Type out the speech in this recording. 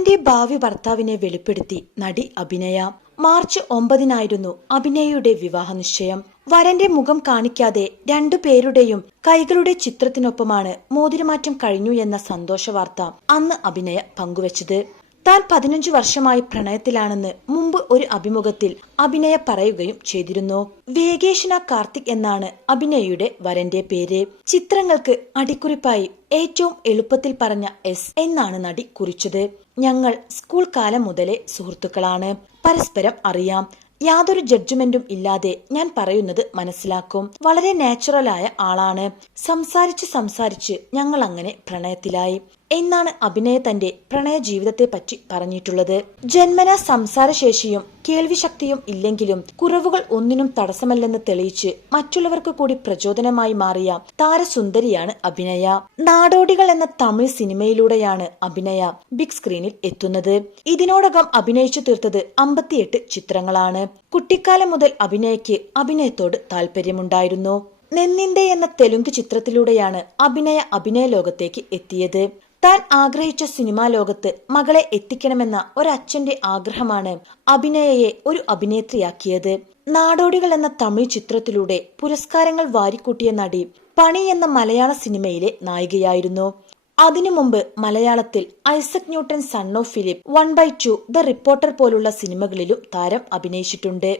തന്റെ ഭാവി ഭർത്താവിനെ വെളിപ്പെടുത്തി നടി അഭിനയ. മാർച്ച് 9-നായിരുന്നു അഭിനയയുടെ വിവാഹ നിശ്ചയം. വരന്റെ മുഖം കാണിക്കാതെ രണ്ടുപേരുടെയും കൈകളുടെ ചിത്രത്തിനൊപ്പമാണ് മോതിരമാറ്റം കഴിഞ്ഞു എന്ന സന്തോഷ വാർത്ത അന്ന് അഭിനയ പങ്കുവച്ചത്. താൻ 15 വർഷമായി പ്രണയത്തിലാണെന്ന് മുമ്പ് ഒരു അഭിമുഖത്തിൽ അഭിനയ പറയുകയും ചെയ്തിരുന്നു. വേഗേഷന കാർത്തിക് എന്നാണ് അഭിനയയുടെ വരന്റെ പേര്. ചിത്രങ്ങൾക്ക് അടിക്കുറിപ്പായി ഏറ്റവും എളുപ്പത്തിൽ പറഞ്ഞ എസ് എന്നാണ് നടി കുറിച്ചത്. ഞങ്ങൾ സ്കൂൾ കാലം മുതലേ സുഹൃത്തുക്കളാണ്. പരസ്പരം അറിയാം. യാതൊരു ജഡ്ജ്മെന്റും ഇല്ലാതെ ഞാൻ പറയുന്നത് മനസ്സിലാക്കും. വളരെ നാച്ചുറലായ ആളാണ്. സംസാരിച്ച് ഞങ്ങൾ അങ്ങനെ പ്രണയത്തിലായി എന്നാണ് അഭിനയ തന്റെ പ്രണയ ജീവിതത്തെ പറ്റി പറഞ്ഞിട്ടുള്ളത്. ജന്മന സംസാരശേഷിയും കേൾവിശക്തിയും ഇല്ലെങ്കിലും കുറവുകൾ ഒന്നിനും തടസ്സമല്ലെന്ന് തെളിയിച്ച് മറ്റുള്ളവർക്ക് കൂടി പ്രചോദനമായി മാറിയ താരസുന്ദരിയാണ് അഭിനയ. നാടോടികൾ എന്ന തമിഴ് സിനിമയിലൂടെയാണ് അഭിനയ ബിഗ് സ്ക്രീനിൽ എത്തുന്നത്. ഇതിനോടകം അഭിനയിച്ചു തീർത്തത് 58 ചിത്രങ്ങളാണ്. കുട്ടിക്കാലം മുതൽ അഭിനയയ്ക്ക് അഭിനയത്തോട് താല്പര്യമുണ്ടായിരുന്നു. നെന്നിന്റെ എന്ന തെലുങ്ക് ചിത്രത്തിലൂടെയാണ് അഭിനയ ലോകത്തേക്ക് എത്തിയത്. താൻ ആഗ്രഹിച്ച സിനിമാ ലോകത്ത് മകളെ എത്തിക്കണമെന്ന ഒരച്ഛന്റെ ആഗ്രഹമാണ് അഭിനയയെ ഒരു അഭിനേത്രിയാക്കിയത്. നാടോടികൾ എന്ന തമിഴ് ചിത്രത്തിലൂടെ പുരസ്കാരങ്ങൾ വാരിക്കൂട്ടിയ നടി പണി എന്ന മലയാള സിനിമയിലെ നായികയായിരുന്നു. അതിനു മുമ്പ് മലയാളത്തിൽ Isaac Newton, son of Philip, 1/2, the reporter പോലുള്ള സിനിമകളിലും താരം അഭിനയിച്ചിട്ടുണ്ട്.